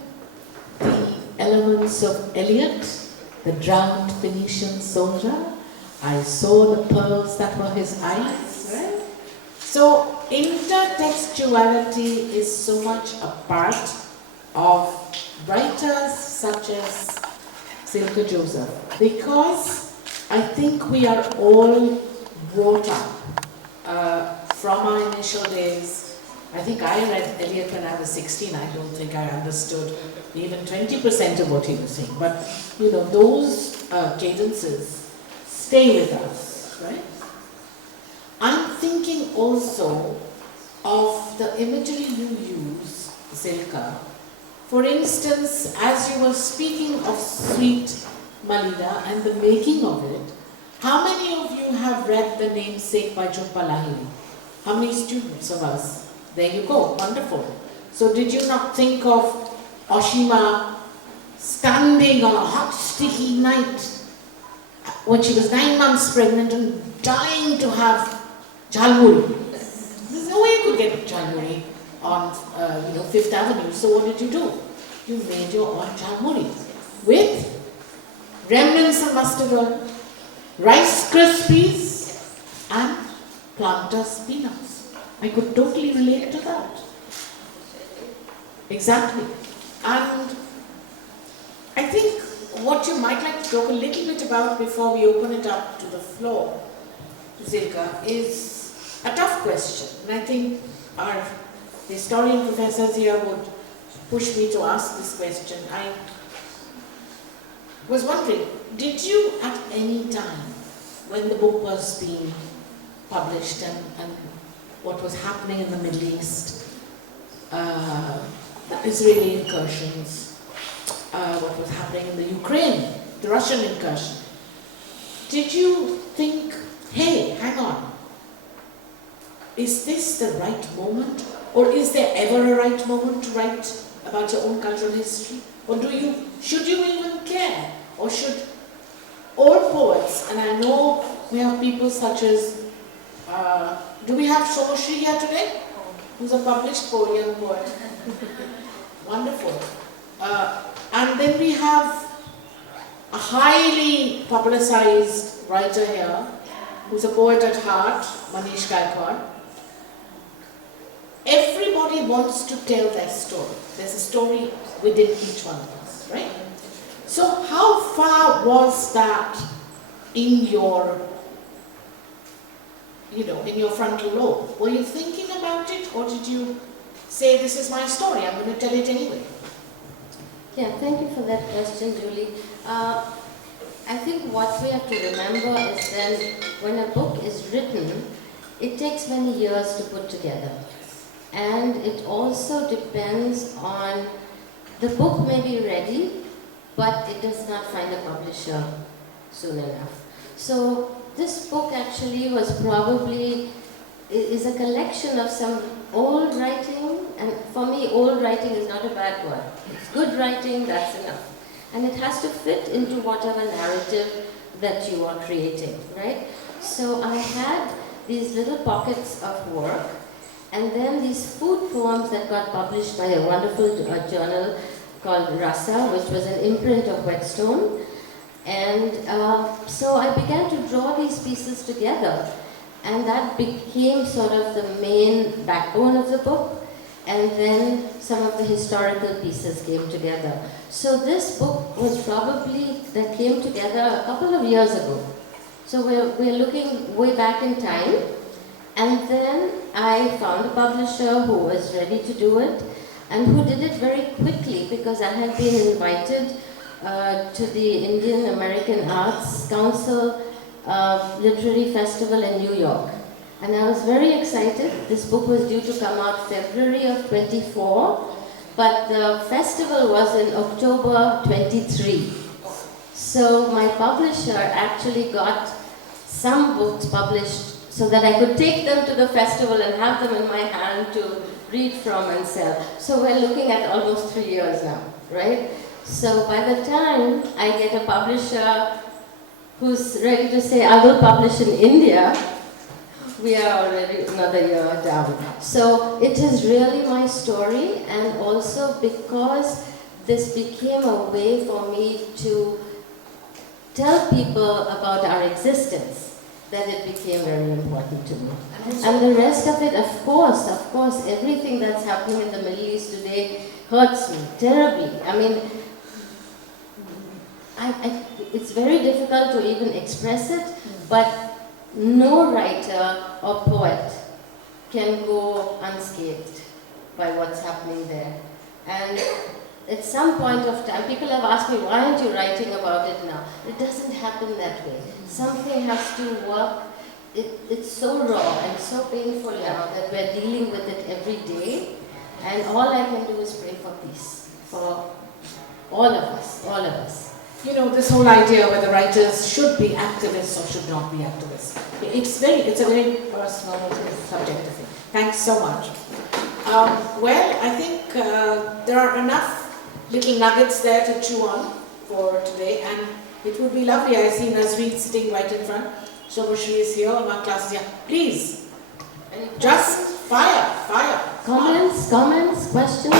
the elements of Eliot, the drowned Phoenician soldier. I saw the pearls that were his eyes, right? So intertextuality is so much a part of writers such as Zilka Joseph, because I think we are all brought up from our initial days. I think I read Eliot when I was 16. I don't think I understood even 20% of what he was saying. But, you know, those cadences stay with us, right? I'm thinking also of the imagery you use, Zilka. For instance, as you were speaking of Sweet Malida and the making of it, how many of you have read The Namesake by Jhumpa Lahiri? How many students of us? There you go, wonderful. So did you not think of Oshima standing on a hot, sticky night when she was 9 months pregnant and dying to have jhalmuri? There's no way you could get jhalmuri on Fifth Avenue. So what did you do? You made your own jhalmuri with remnants of mustard oil, Rice Krispies and Planters peanuts. I could totally relate to that. Exactly. And I think what you might like to talk a little bit about before we open it up to the floor, Zilka, is a tough question. And I think our historian professors here would push me to ask this question. I was wondering, did you at any time, when the book was being published and what was happening in the Middle East, the Israeli incursions, what was happening in the Ukraine, the Russian incursion, did you think, hey, hang on, is this the right moment? Or is there ever a right moment to write about your own cultural history? Or should you even care? Or should all poets, and I know we have people such as, do we have Shomoshri here today? Who's a published young poet. Wonderful. And then we have a highly publicized writer here, who's a poet at heart, Manish Gaikwad. Everybody wants to tell their story. There's a story within each one of us, right? So how far was that in your frontal lobe? Were you thinking about it, or did you say, this is my story, I'm going to tell it anyway? Yeah, thank you for that question, Julie. I think what we have to remember is then when a book is written, it takes many years to put together. And it also depends on, the book may be ready, but it does not find a publisher soon enough. So this book actually was probably, is a collection of some old writing, and for me old writing is not a bad word. It's good writing, that's enough. And it has to fit into whatever narrative that you are creating, right? So I had these little pockets of work, and then these food poems that got published by a wonderful journal called Rasa, which was an imprint of Whetstone. And so I began to draw these pieces together, and that became sort of the main backbone of the book. And then some of the historical pieces came together. So this book was probably, that came together a couple of years ago. So we're looking way back in time. And then I found a publisher who was ready to do it, and who did it very quickly, because I had been invited to the Indian American Arts Council Literary Festival in New York. And I was very excited. This book was due to come out February of 24, but the festival was in October 23. So my publisher actually got some books published so that I could take them to the festival and have them in my hand to read from and sell. So we're looking at almost 3 years now, right? So by the time I get a publisher who's ready to say, I will publish in India, we are already another year down. So it is really my story, and also because this became a way for me to tell people about our existence, that it became very important to me. And the rest of it, of course, everything that's happening in the Middle East today hurts me terribly. I mean, it's very difficult to even express it, but no writer or poet can go unscathed by what's happening there. And at some point of time, people have asked me, why aren't you writing about it now? It doesn't happen that way. Something has to work. It's so raw and so painful now that we're dealing with it every day. And all I can do is pray for peace for all of us, all of us. You know, this whole idea whether writers should be activists or should not be activists. It's a very personal, subjective thing. Thanks so much. Well, I think there are enough little nuggets there to chew on for today, and it would be lovely. I see Nazreen sitting right in front. Shobhashri is here, my class is here. Please, just fire. Comments, questions?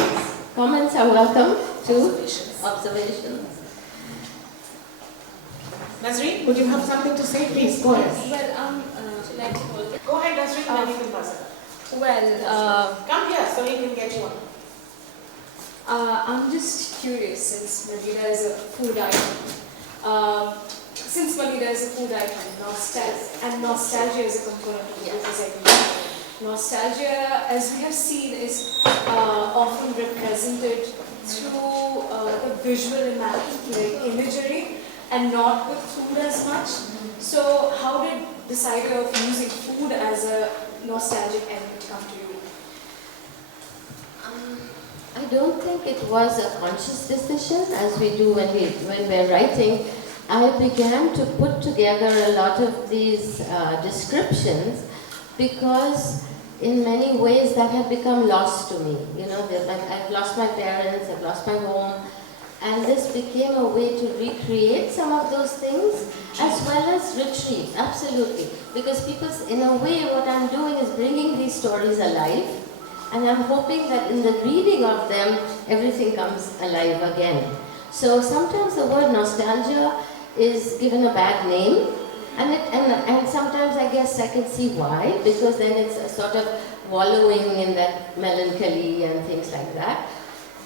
Comments are welcome too. Observations. Nazreen, would you have something to say? Please, go ahead. Well, should I hold it? Go ahead, Nazreen, then you can pass it. Well, come here so we can get you on. I'm just curious, since Malida is a food item. Nostalgia is a component of this segment. Nostalgia, as we have seen, is often represented through the visual imagery and not with food as much. So how did this idea of using food as a nostalgic element come to you? I don't think it was a conscious decision, as we do when we're writing. I began to put together a lot of these descriptions because in many ways that had become lost to me. You know, I've lost my parents, I've lost my home, and this became a way to recreate some of those things as well as retrieve, absolutely. Because people, in a way, what I'm doing is bringing these stories alive, and I'm hoping that in the reading of them, everything comes alive again. So sometimes the word nostalgia is given a bad name, and sometimes I guess I can see why, because then it's a sort of wallowing in that melancholy and things like that.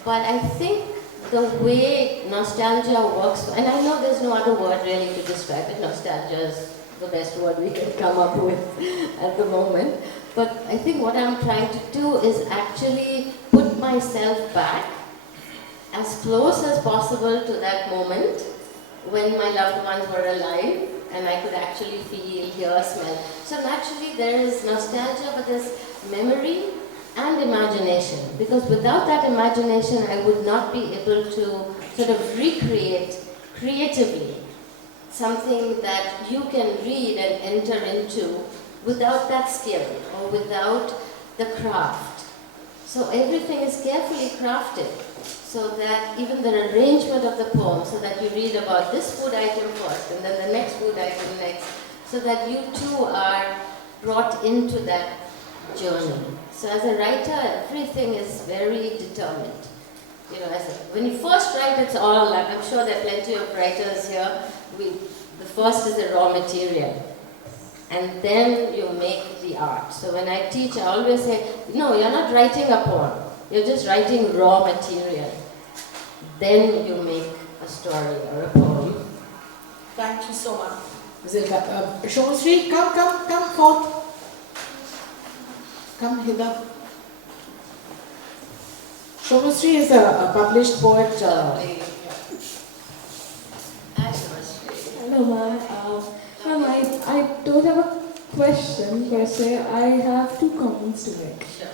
But I think the way nostalgia works, and I know there's no other word really to describe it, nostalgia is the best word we can come up with at the moment. But I think what I'm trying to do is actually put myself back as close as possible to that moment when my loved ones were alive and I could actually feel, hear, smell. So naturally there is nostalgia, but there's memory and imagination. Because without that imagination, I would not be able to sort of recreate creatively something that you can read and enter into without that skill or without the craft. So everything is carefully crafted so that even the arrangement of the poem, so that you read about this food item first and then the next food item next, so that you too are brought into that journey. So as a writer, everything is very determined. You know, when you first write, it's all like, I'm sure there are plenty of writers here. The first is the raw material, and then you make the art. So when I teach, I always say, no, you're not writing a poem. You're just writing raw material. Then you make a story or a poem. Thank you so much, Zilka. Shomashri, come forth. Come hither. Shomashri is a published poet. Hello, ma'am. Ma'am, I don't have a question per se. I have two comments to make. Sure.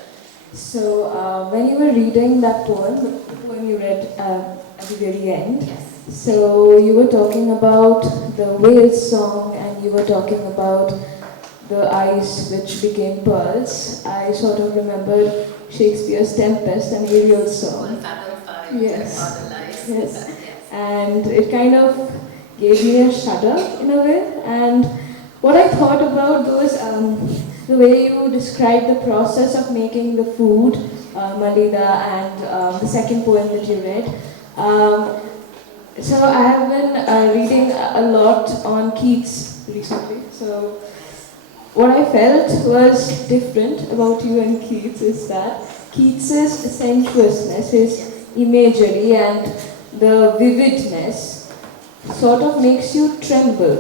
So, when you were reading that poem, the poem you read at the very end, Yes. so you were talking about the whale's song and you were talking about the ice which became pearls. I sort of remembered Shakespeare's Tempest and Ariel's song. Fathom 5. Yes. Lies. Yes. And it kind of gave me a shudder in a way. And what I thought about those, the way you described the process of making the food, Malida, and the second poem that you read. So I have been reading a lot on Keats recently. So what I felt was different about you and Keats is that Keats's sensuousness, his imagery and the vividness sort of makes you tremble,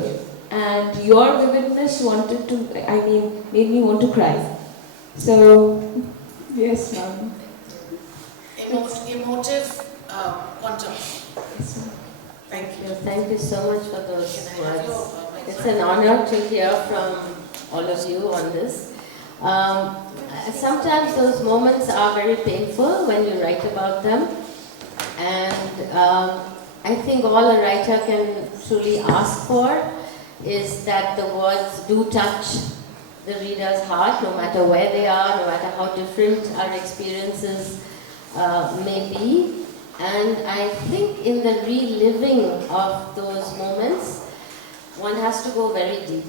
and your vividness made me want to cry. So, yes, ma'am. Emotive quantum. Yes, ma'am. Thank you. Thank you so much for those Can I have your words. mic? It's an honor to hear from all of you on this. Sometimes those moments are very painful when you write about them, and I think all a writer can truly ask for is that the words do touch the reader's heart, no matter where they are, no matter how different our experiences may be. And I think in the reliving of those moments, one has to go very deep,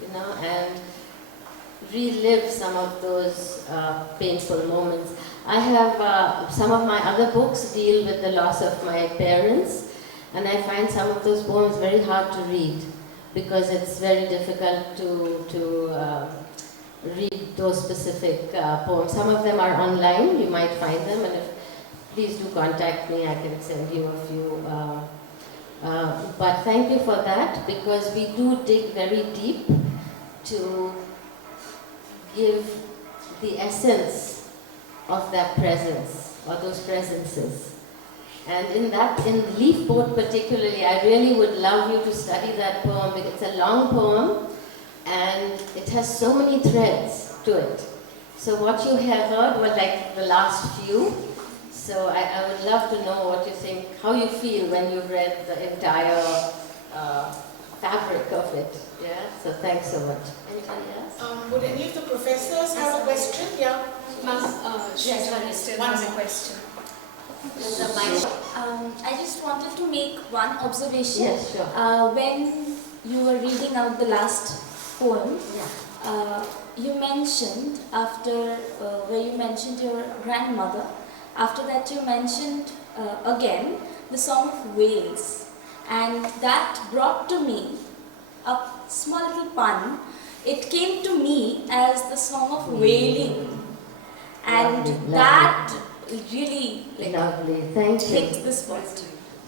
you know, and relive some of those painful moments. I have some of my other books deal with the loss of my parents, and I find some of those poems very hard to read because it's very difficult to read those specific poems. Some of them are online, you might find them, and please do contact me, I can send you a few. But thank you for that, because we do dig very deep to give the essence of that presence, or those presences. And in Leaf Boat particularly, I really would love you to study that poem, because it's a long poem, and it has so many threads to it. So what you have heard were like the last few. So I would love to know what you think, how you feel when you've read the entire fabric of it. Yeah, so thanks so much. Anybody else? Would any of the professors have a question? Yeah. Yes, one has a question. I just wanted to make one observation. Yes, sure. When you were reading out the last poem, you mentioned where you mentioned your grandmother. After that, you mentioned again the song of whales, and that brought to me a small little pun. It came to me as the song of wailing, and Lovely. that really Lovely, thank you. hit the spot.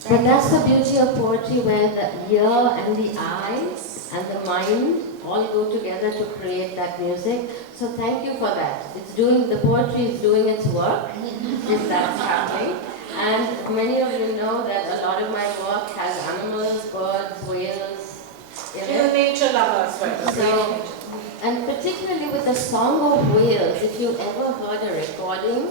But that's the beauty of poetry, where the ear and the eye and the mind all go together to create that music. So thank you for that. The poetry is doing its work, if that's happening. And many of you know that a lot of my work has animals, birds, whales in it. superb. So, and particularly with the Song of Wales, if you ever heard a recording,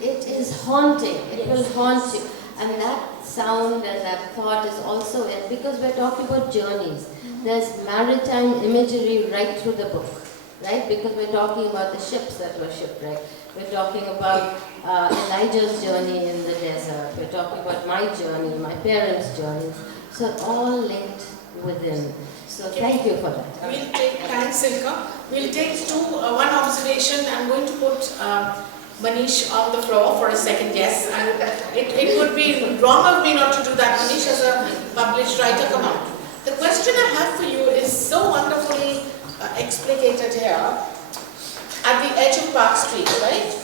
it is haunting. It will haunt you. And that sound and that thought is also in, because we're talking about journeys. There's maritime imagery right through the book, right? Because we're talking about the ships that were shipwrecked. We're talking about Elijah's journey in the desert. We're talking about my journey, my parents' journeys. So all linked within. So thank you for that. We'll take, thanks Zilka. We'll take one observation. I'm going to put Manish on the floor for a second guess. And it would be wrong of me not to do that. Manish, as a published writer, come on. The question I have for you is so wonderfully explicated here. At the edge of Park Street, right?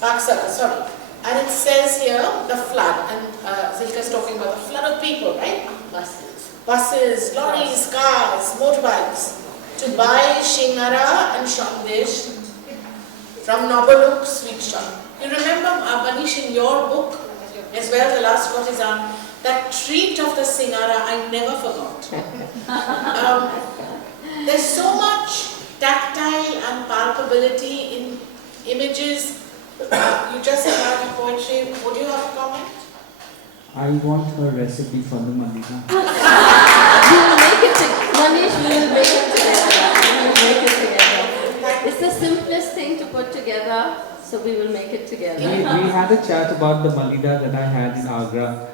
Park Circle, sorry. And it says here, the flood. And Zilka is talking about the flood of people, right? Buses, lorries, cars, motorbikes. To buy shingara and shandesh from Nobaluk sweet shop. You remember, Manish, in your book, as well, The Last Courtesan, that treat of the singara I never forgot. There's so much tactile and palpability in images. You just said poetry. Would you have a comment? I want a recipe for the Malika. We will make it Manish, we will make it together. We will make it together. It's the simplest thing to put together, so we will make it together. We had a chat about the Malida that I had in Agra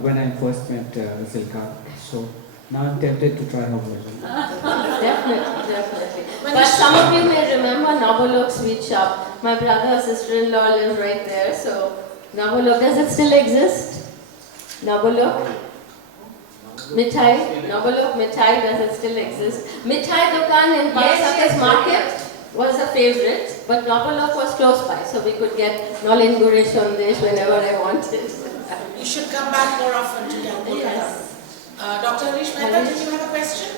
when I first met Zilka. So now I'm tempted to try her version. Definitely. But some of you may remember Nobaluk Sweet Shop. My brother, sister-in-law live right there. So Nobaluk, does it still exist? Nobaluk? Mithai? Nobaluk Mithai, does it still exist? Mithai Dukan in Parsaka's market was a favorite, but Nobaluk was close by, so we could get Nolin Guri Sandesh whenever I wanted. You should come back more often to Kolkata. Yes. Dr. Harish Mehta, did you have a question?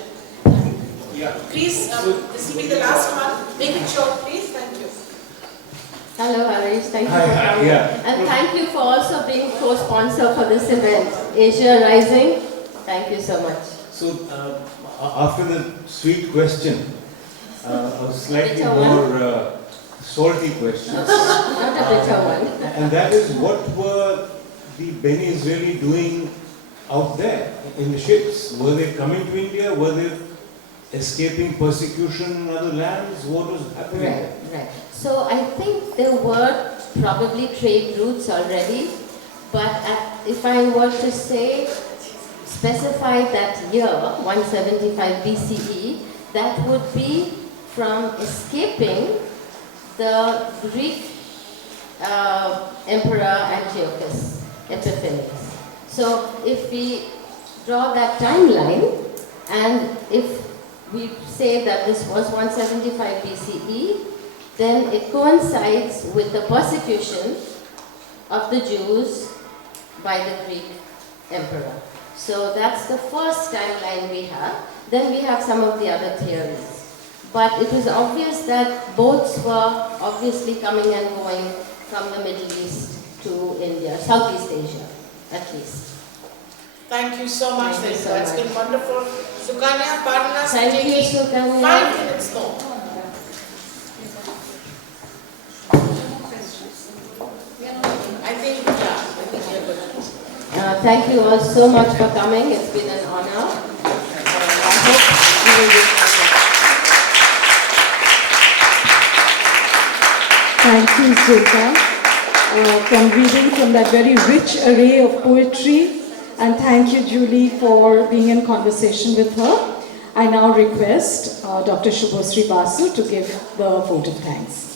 Yeah. Please, this will be the last one. Make it short, please. Thank you. Hello Harish, thank you for coming. And thank you for also being co-sponsor for this event. Asia Rising, thank you so much. So, after the sweet question, a slightly Bitter more salty question. Not a bitter one. And that is, what were the Benis really doing out there in the ships? Were they coming to India? Were they escaping persecution in other lands? What was happening? Right. So I think there were probably trade routes already, but if I were to say, specify that year, 175 BCE, that would be from escaping the Greek Emperor Antiochus Epiphanes. So if we draw that timeline, and if we say that this was 175 BCE, then it coincides with the persecution of the Jews by the Greek emperor. So that's the first timeline we have. Then we have some of the other theories. But it was obvious that boats were obviously coming and going from the Middle East to India, Southeast Asia, at least. Thank you so much, Thank you Zilka. so It's much. been wonderful. Sukanya, pardon us for Thank you, taking Sukanya. 5 minutes more. I think we're good. Thank you all so much for coming. It's been an honor. I hope you will be Thank you, Zilka, from reading from that very rich array of poetry. And thank you, Julie, for being in conversation with her. I now request Dr. Shubhasri Basu to give the vote of thanks.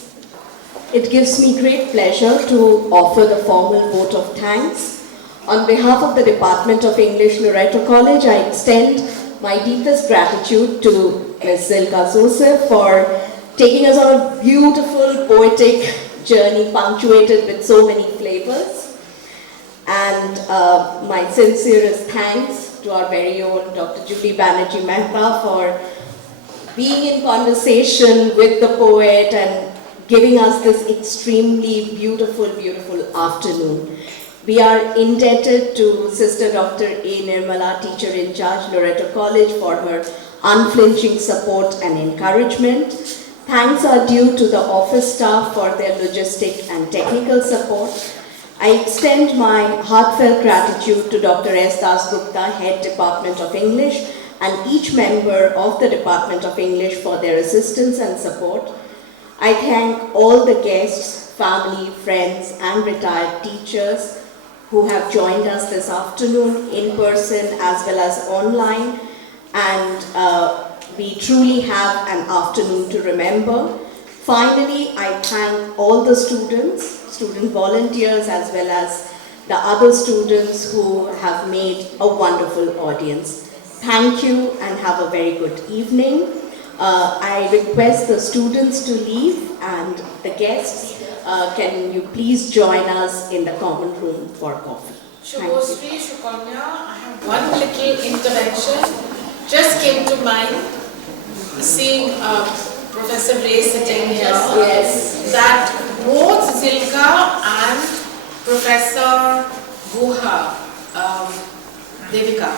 It gives me great pleasure to offer the formal vote of thanks. On behalf of the Department of English, Loreto College, I extend my deepest gratitude to Ms. Zilka Joseph for taking us on a beautiful poetic journey punctuated with so many flavors. And my sincerest thanks to our very own Dr. Julie Banerjee Mehta for being in conversation with the poet and giving us this extremely beautiful, beautiful afternoon. We are indebted to Sister Dr. A. Nirmala, teacher in charge, Loreto College, for her unflinching support and encouragement. Thanks are due to the office staff for their logistic and technical support. I extend my heartfelt gratitude to Dr. S. Das Gupta, Head Department of English, and each member of the Department of English for their assistance and support. I thank all the guests, family, friends, and retired teachers who have joined us this afternoon in person as well as online, and we truly have an afternoon to remember. Finally, I thank all the students, student volunteers, as well as the other students who have made a wonderful audience. Thank you and have a very good evening. I request the students to leave, and the guests, can you please join us in the common room for coffee. Shubhosri, Shukanya, I have one little intervention. Just came to mind, seeing Professor Ray sitting here, that both Zilka and Professor Guha, Devika,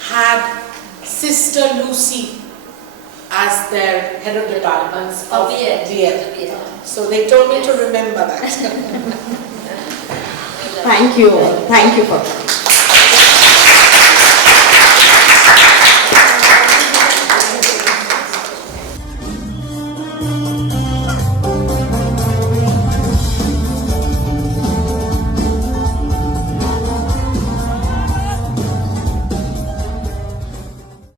had Sister Lucy as their head of departments of BEd. So they told me to remember that. Thank you all. Thank you for coming.